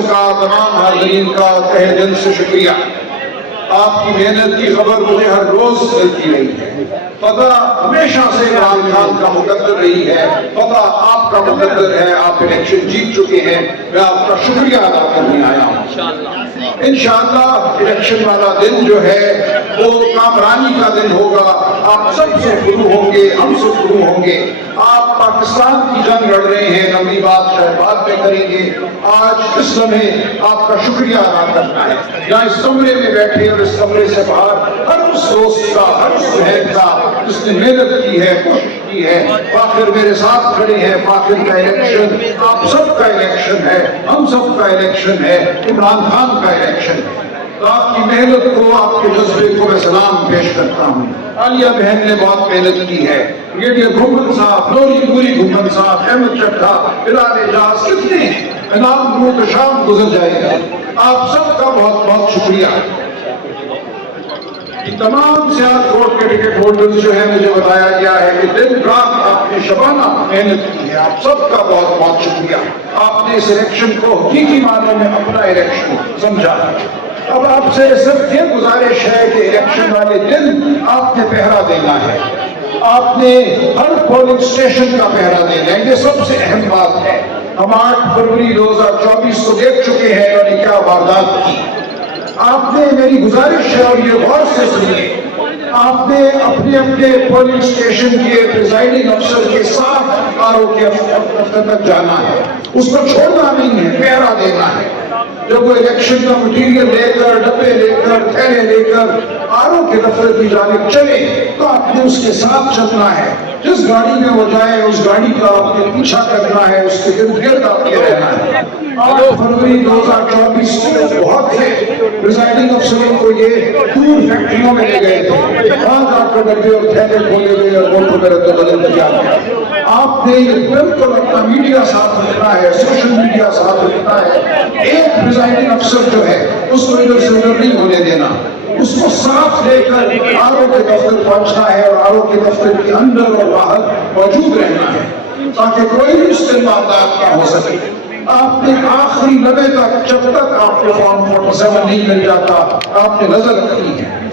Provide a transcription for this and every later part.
دوستوں کا، تمام حاضرین کا تہہ دل سے شکریہ۔ آپ کی محنت کی خبر مجھے ہر روز ملتی رہی ہے۔ فتح ہمیشہ سے عمران خان کا مقدر رہی ہے، فتح آپ کا مقدر ہے، آپ الیکشن جیت چکے ہیں، میں آپ کا شکریہ ادا کرنے آیا ہوں۔ انشاءاللہ الیکشن والا دن جو ہے وہ کامرانی کا دن ہوگا، آپ سب سے شروع ہوں گے، ہم سے شروع ہوں گے۔ آپ پاکستان کی جنگ لڑ رہے ہیں، لمبی بات شاید بعد میں کریں گے، آج اس لمحے آپ کا شکریہ ادا کرنا ہے۔ یہاں اس کمرے میں بیٹھے اور اس کمرے سے باہر ہر اس دوست کا، ہر اس بہن کا جس نے محنت کی ہے، کوشش کی ہے، فاخر میرے ساتھ کھڑے ہیں۔ فاخر کا الیکشن آپ سب کا الیکشن ہے، ہم سب کا الیکشن ہے، عمران خان کا الیکشن ہے۔ تو آپ کی محنت کو، آپ کے جذبے کو میں سلام پیش کرتا ہوں۔ عالیہ بہن نے بہت محنت کی ہے، بریگیڈیئر گھمن صاحب، نوری گھمن صاحب، احمد چٹھا، بلال اعجاز، کتنے ہیں؟ انعام روح تو شام گزر جائے گا۔ آپ سب کا بہت بہت شکریہ۔ تمام سیاست ووٹ کے ٹکٹ ہولڈرز جو ہے، مجھے بتایا گیا ہے کہ دن رات آپ نے شبانہ محنت کی ہے، آپ سب کا بہت بہت شکریہ۔ آپ نے اس الیکشن کو حقیقی معنوں میں اپنا الیکشن سمجھا۔ اب آپ سے صرف یہ گزارش ہے کہ الیکشن والے دن آپ نے پہرا دینا ہے، آپ نے ہر پولنگ اسٹیشن کا پہرا دینا ہے، یہ سب سے اہم بات ہے۔ ہم 8 فروری 2024 کو دیکھ چکے ہیں اور کیا واردات کی۔ آپ نے، میری گزارش ہے اور یہ غور سے سنیے، آپ نے اپنے اپنے پولنگ اسٹیشن کے پریزائڈنگ افسر کے ساتھ آر او کے دفتر تک جانا ہے، اس کو چھوڑنا نہیں ہے، پہرا دینا ہے۔ جب وہ الیکشن کا مٹیریل لے کر، ڈبے لے کر، تھیلے لے کر آر او کے دفتر کی جانب چلے تو آپ نے اس کے ساتھ چلنا ہے۔ جس گاڑی میں وہ جائے اس گاڑی کا آپ نے پیچھا کرنا ہے، اس کے گرد گرد آپ کے رہنا ہے۔ 8 فروری 2024 کو بہت سے پریزائڈنگ افسروں کو یہ دور فیکٹریوں میں لے گئے تھے، وہاں جا کر ڈبے اور تھیلے کھولے گئے اور ووٹوں میں رد و بدل کیا گیا۔ آپ نے یہ بالکل اپنا میڈیا ساتھ رکھنا ہے، سوشل میڈیا ساتھ رکھنا ہے۔ ایک پریزائڈنگ افسر جو ہے اس کو ادھر سے ادھر نہیں ہونے دینا، اس کو ساتھ لے کر آر او کے دفتر پہنچنا ہے اور آر او کے دفتر کے اندر اور باہر موجود رہنا ہے تاکہ کوئی بھی اس دن واردات نہ ہو سکے۔ آپ نے آخری لمحے تک، جب تک آپ کو فارم 47 نہیں مل جاتا، آپ نے نظر رکھنی ہے۔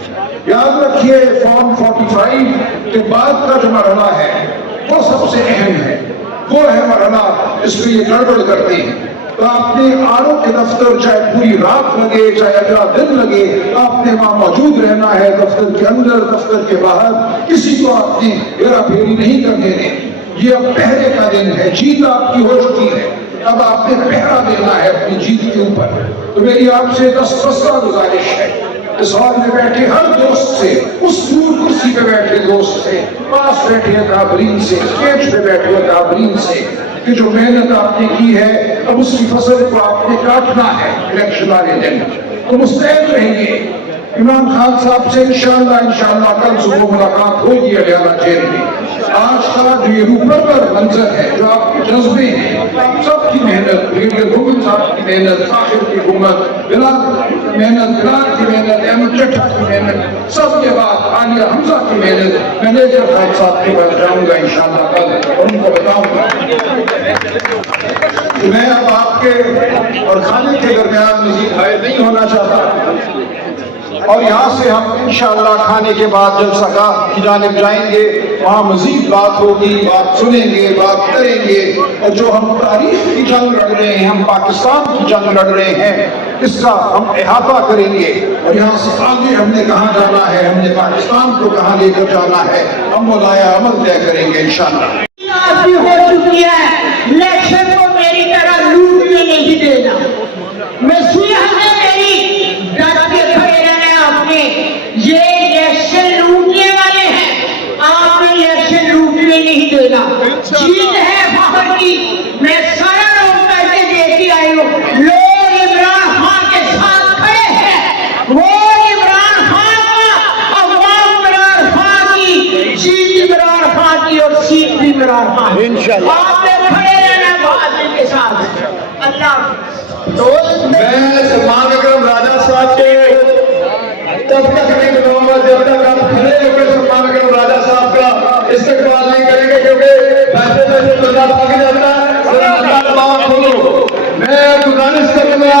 یاد رکھیے فارم 45 کے بعد کا جو مرحلہ ہے وہ سب سے اہم ہے، وہ ہے مرحلہ اس پہ یہ گڑبڑ کرتے ہیں۔ تو آپ نے آر او کے دفتر چاہے پوری رات لگے چاہے اگلا دن لگے، آپ نے وہاں موجود رہنا ہے، دفتر کے اندر دفتر کے باہر، کسی کو آپ نے ہیرا پھیری نہیں کرنے دیں۔ یہ اب پہرے کا دن ہے، جیت آپ کی ہو چکی ہے، اب آپ نے پہرا دینا ہے اپنی جیت کے اوپر۔ تو میری آپ سے دستبستہ گزارش ہے، اس ہال میں بیٹھے ہر دوست سے، اس دور کرسی پہ بیٹھے دوست سے، پاس بیٹھے اکابرین سے، اسٹیج پہ بیٹھے اکابرین سے، کہ جو محنت آپ نے کی ہے اب اس کی فصل کو آپ نے کاٹنا ہے الیکشن والے دن۔ تو مستعد رہیں گے۔ عمران خان صاحب سے انشاءاللہ کل صبح ملاقات ہوگی علیحدہ جیل میں۔ آج کا جو یہ روپر منظر ہے، جو آپ کے جذبے ہیں، آپ سب کی محنت، بریگیڈیئر گھمن صاحب کی محنت، فاخر کی محنت، بلال کی محنت، احمد چٹھا کی محنت، سب کے بعد عالیہ حمزہ کی محنت، مینیجر صاحب کے پاس جاؤں گا انشاءاللہ کل اور ان کو بتاؤں گا۔ میں اب آپ کے اور کھانے کے درمیان مزید حائل نہیں ہونا چاہتا، اور یہاں سے ہم انشاءاللہ کھانے کے بعد جلسہ گاہ کی جانب جائیں گے، وہاں مزید بات ہوگی، بات سنیں گے، بات کریں گے، اور جو ہم تاریخ کی جنگ لڑ رہے ہیں، ہم پاکستان کی جنگ لڑ رہے ہیں، اس کا ہم احاطہ کریں گے، اور یہاں سے آگے ہم نے کہاں جانا ہے، ہم نے پاکستان کو کہاں لے کر جانا ہے، ہم وہ لایا عمل طے کریں گے انشاءاللہ۔ ہو چکی ہے، الیکشن کو میری طرح لوٹنے نہیں دینا، نصیحت ہے میری، ڈٹ کے کھڑے رہنا آپ نے۔ یہ الیکشن لوٹنے والے ہیں، آپ نے الیکشن لوٹنے نہیں دینا۔ جیت ہے فخر کی، میں سارا لوگ کہہ کے دے کے آئی ہوں، لوگ عمران خان کے ساتھ کھڑے ہیں، وہ عمران خان کا، عوام عمران خان کی، جیت عمران خان کی اور سیٹ بھی عمران خان کی۔ آپ نے کھڑے رہنا بہادری کے ساتھ۔ اللہ میں سلمان اکرم راجہ صاحب کے تب تک نہیں بتاؤں گا جب تک آپ کھڑے ہو کر سلمان اکرم راجہ صاحب کا استقبال نہیں کریں گے، کیونکہ بیٹھے بیٹھے بندہ تھک جاتا ہے۔ میں گزارش کروں گا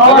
8